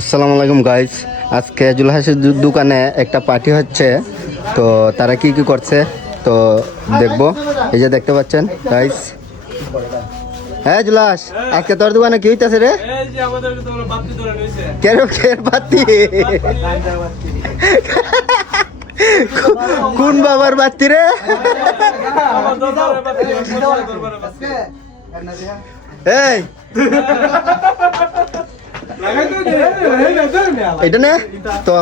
আসসালামু আলাইকুম গাইস, আজকে জুলহাসের দোকানে একটা পার্টি হচ্ছে। তো তারা কি কি করছে তো দেখবো। এই যে দেখতে পাচ্ছেন গাইস। হ্যাঁ জুলহাস, আজকে তোর দোকানে কি হইতাছে রে? কেন কের বাতি? কোন বাবার বাতি রে? এই এটা না তো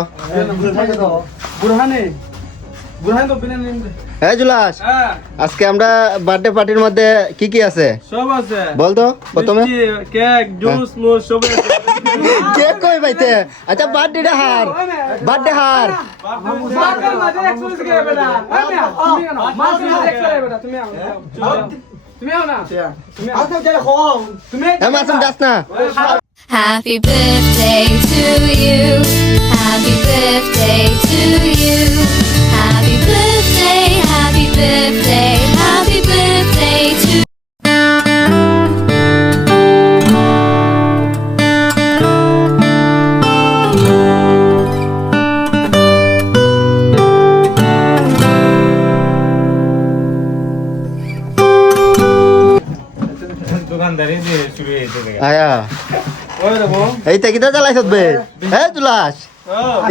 হ্যাঁ জুলাস, আজকে আমরা বার্থডে পার্টির মধ্যে কি কি আছে সব আছে। বলতো প্রথমে। কেক, জুস, মুস সব আছে। কেক কই পাইতে? আচ্ছা বার্থডে হার, বার্থডে হার। মাসুম যাস না। Happy birthday to you. Happy birthday to you. Happy birthday, happy birthday, happy birthday to you. দোকানদারি দিয়ে শুরু হয়েছে। আয়া এইটা কিতা জ্বালাইছ বে? হ্যাঁ জুলাস,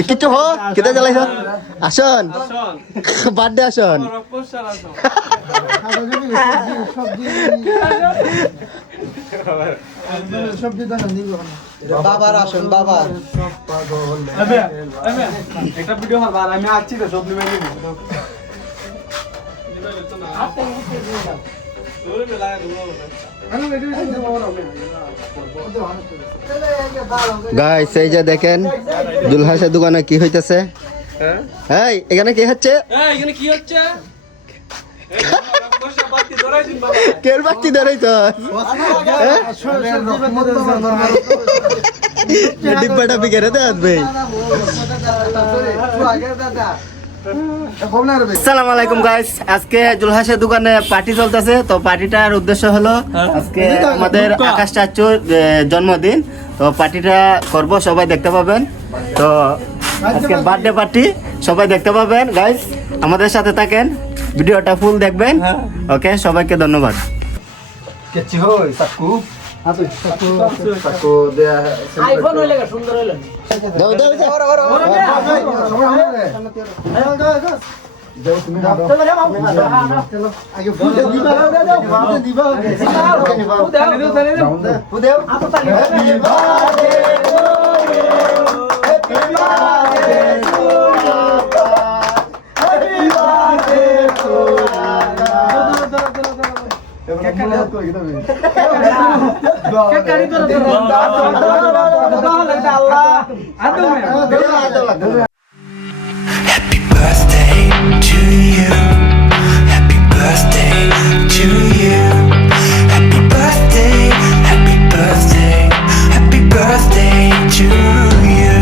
কিছু হো কিতা জ্বালাইছ? আসন বার্থডে আসন। বাবার আসন বাবার একটা ভিডিও হারবার আমি আসছি তো সব নিয়ে নিব। গাইস এই যে দেখেন জুলহাসের দোকানে কি হইতেছে। হ্যাঁ এখানে কি হচ্ছে? এখানে কি হচ্ছে? কের বাতি ধরাইছ? ডিব্বাটা বিকেরে দে আসবে। আসসালামু আলাইকুম গাইস, আজকে জুলহাসের দোকানে পার্টি চলতেছে। তো পার্টিটার উদ্দেশ্য হলো আজকে আমাদের আকাশ চাচুর জন্মদিন। তো পার্টিটা করব, সবাই দেখতে পাবেন। তো আজকে বার্থডে পার্টি সবাই দেখতে পাবেন গাইস, আমাদের সাথে থাকেন, ভিডিওটা ফুল দেখবেন। ওকে, সবাইকে ধন্যবাদ। কেচি হই সাকু সাকু দেয়া আইফোন হইলে সুন্দর হইলো দাও দাও দাও। Happy birthday to you. Happy birthday to you. Happy birthday, happy birthday, happy birthday to you.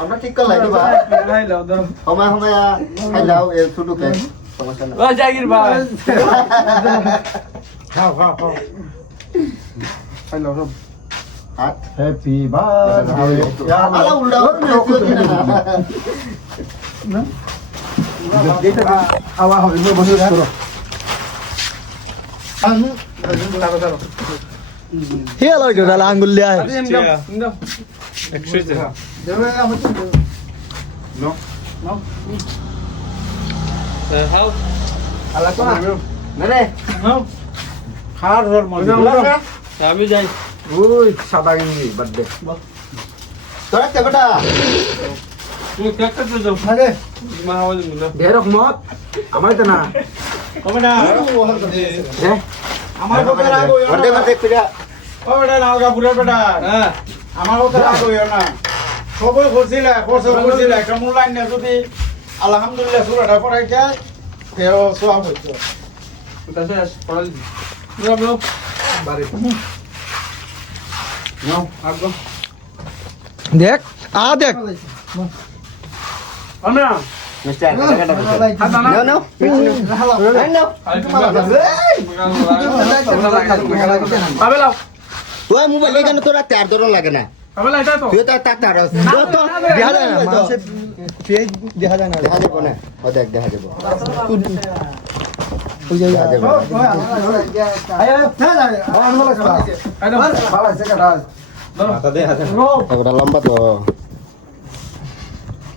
আমরা ঠিক করলাই দিবা। সময় সময় খাইলাও এর শুধু খাই, সমস্যা না। জাগির ভাই হাত হ্যাপি বার্থডে আলা উল্টা আওয়া হবে বসে করো হে আলো গলা আঙ্গুল লিয়া আমি যাই। ওই সাদা গেঞ্জি বার্থডে তোরা কে বেটা? তুমি কেক কাটতে যাও। আগে মা আওয়াজ দিল। ঢেরক মত আমার তো না কবে না? হ্যাঁ আমার কথা রাগ হইও বর্দে না। বর্দে পিড়া ও বেটা নাওগা বুড়া বেটা। হ্যাঁ। আমার কথা রাগ হইও না। সবাই করছিলা, করছিলা একটা মূল্যায়ন না যদি আলহামদুলিল্লাহ সুরাটা পড়াইতে তেও সওয়াব হইতো। তাতে পড়াই দি। নাও বাড়ি। নাও আগো। দেখ দেখ আমরা মিস্টার কাটা নাও নাও নাও পাবে লাও ওই মোবাইল এখানে তোরা তার ধরন লাগে না পাবে লাই এটা তো তুই তো তার তো দেখা যায় না মানুষের পেজ দেখা যায় না দেখা যাবো না ও দেখ দেখা যাবো ওই যে দেখা যাবো ওটা লম্বা তো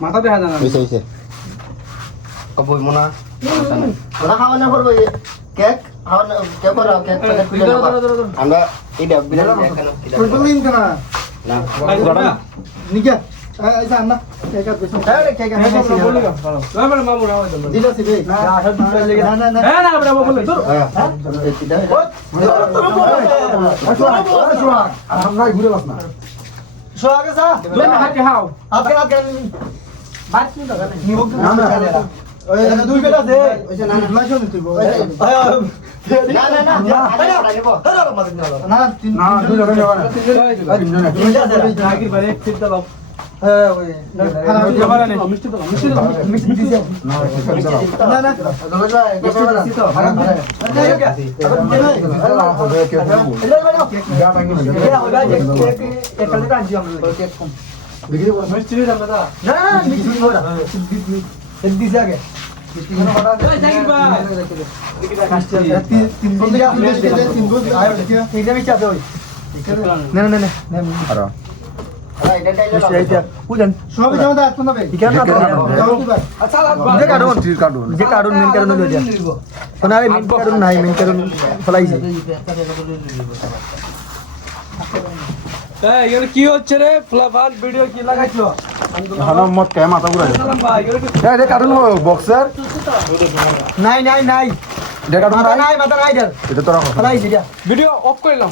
মাথা দেখা যায় না হইছে হইছে কবই মোনা ওরা খাওয়া না করবো কেক খাওয়া না কে করো কেক প্যাকেট খুলে দাও আমরা এটা বিনা না নিকে আইসা আন্না কেক আর বেশি কেক আর বেশি না মামু না দিলো সিবে না না না হ্যাঁ না বড় বলে দূর আমরা ঘুরে বাস না সোয়াগে সা দূর না হাতে হাও আপকে বাত কি দাও নিবক আমরা ওই দুই বেলা দে ওই যে না লাইছো নি তুই না না না না তিন না দুই জনে যাবা না তিন জনে আগের বারে এক ফিট দাও হ্যাঁ ওই যাবারে না মিষ্টি দাও মিষ্টি দিছে না না মিষ্টি তো হারাম কি হচ্ছে রে ফ্লাফান ভিডিও কি লাগাইছো নাই নাই নাই মাথা নাই মাথা নাই এটা তোরা ফলাইছি দিয়া ভিডিও অফ করলাম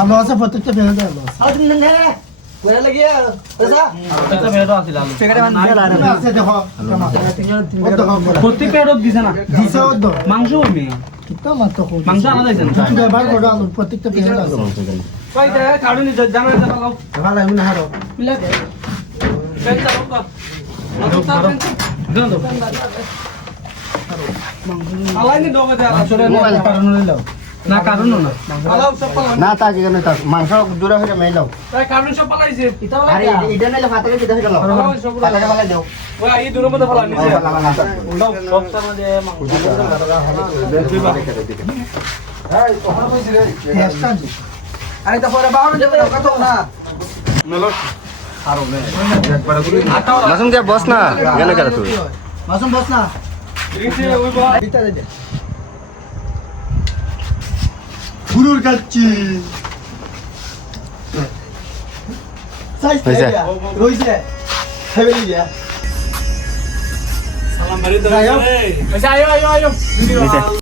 আমরা আছে প্রত্যেকটা ফেলে দেব কোরা লাগিয়া দাদা আছে দেখো প্রত্যেক পেটত দিছে না দিছে ওদ মাংস হইবে কিতো মাত্র মাংস আনা যাইছে না ব্যবহার করো আলু প্রত্যেকটা ফেলে দাও কই দে কাড়ুনি জানা জানা লাও ভালো আমি না হারো পিলা দে পেন চালো কা আলাইনি দোগে দে আসলে না কারণ না আলাও সব পালা না তা কি কেন তা মাংস দূরে হয়ে মেলাও তাই কারণ সব পালাইছে আরে এটা নাইলে ফাটালে দিতে হয়ে গেল ফাটালে ফাটালে দাও ওই এই দূরের মধ্যে পালানি দাও সব সামনে মাংস আরে তো পরে বাবা যাবে কত না মাসুম কে বস না গেলে করে তুই মাসুম বস না রিসে ওই বা দিতে দে গুরুর কাচ্চি সাইজ হইছে। রইছে ফ্যামিলি যা সালাম বাড়ি দাও আচ্ছা আয়ো আয়ো আয়ো হইছে।